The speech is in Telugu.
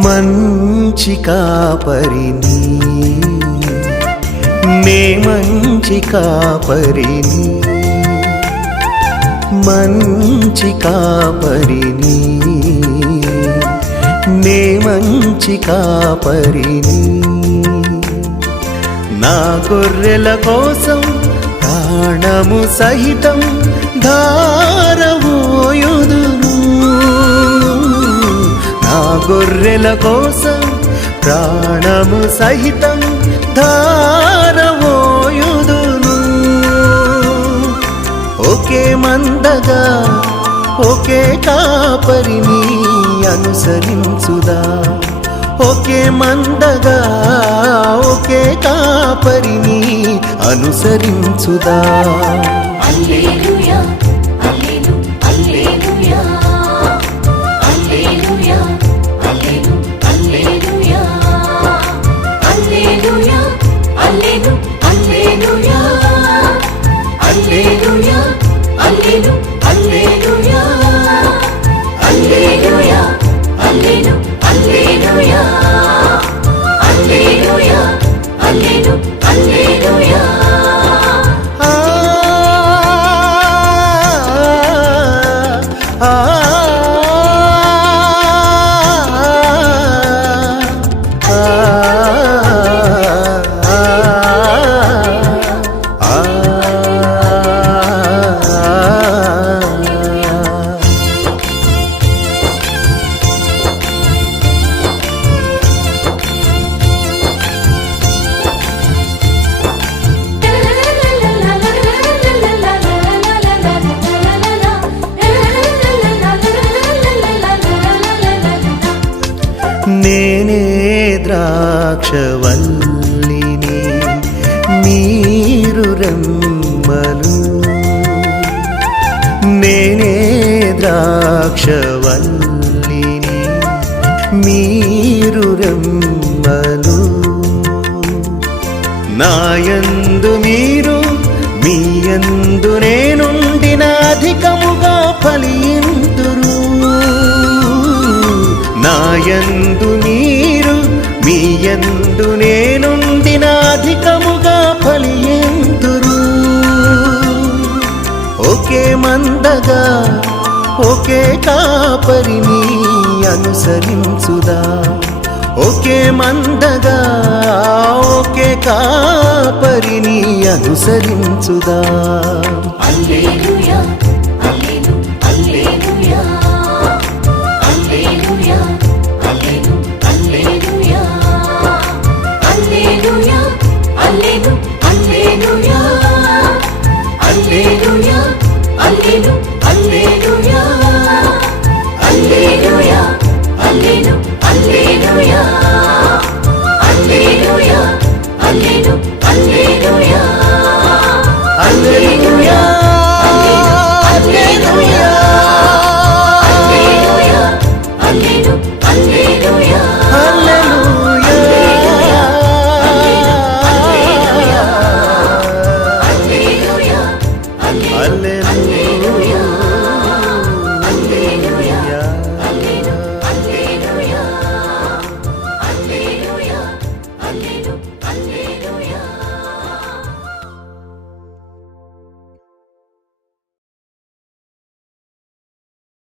మంచి కాపరిని నే మంచి కాపరిని మంచి కాపరిని నే మంచి కాపరిని నా గొర్రెల కోసం ప్రాణము సహితం ధారవోయుదును నా గొర్రెల కోసం ప్రాణము సహితం ధారవోయుదును ఒకే మందగా ఒకే కాపరిని అనుసరించుదా ఒకే మందగా ఒకే కాపరిని అనుసరించుదా హల్లెలూయా హల్లెలూయా హల్లెలూయా హల్లెలూయా హల్లెలూయా హల్లెలూయా హల్లెలూయా హల్లెలూయా హల్లెలూయా హల్లెలూయా హల్లెలూయా హల్లెలూయా హల్లెలూయా హల్లెలూయా హల్లెలూయా హల్లెలూయా నేనే ద్రాక్షవల్లిని మీరు రెమ్మలు నేనే ద్రాక్షవల్లిని మీరు రెమ్మలు నాయందు మీరు మీయందు నేనుండిన అధికముగా ఫలింతురు నాయందు మీరు మీయందు నేనుండిన అధికముగా ఫలింతురు ఒకే మందగా ఒకే కాపరిని అనుసరించుదా ఒకే మందగా ఒకే కాపరిని అనుసరించుదా హల్లెలూయా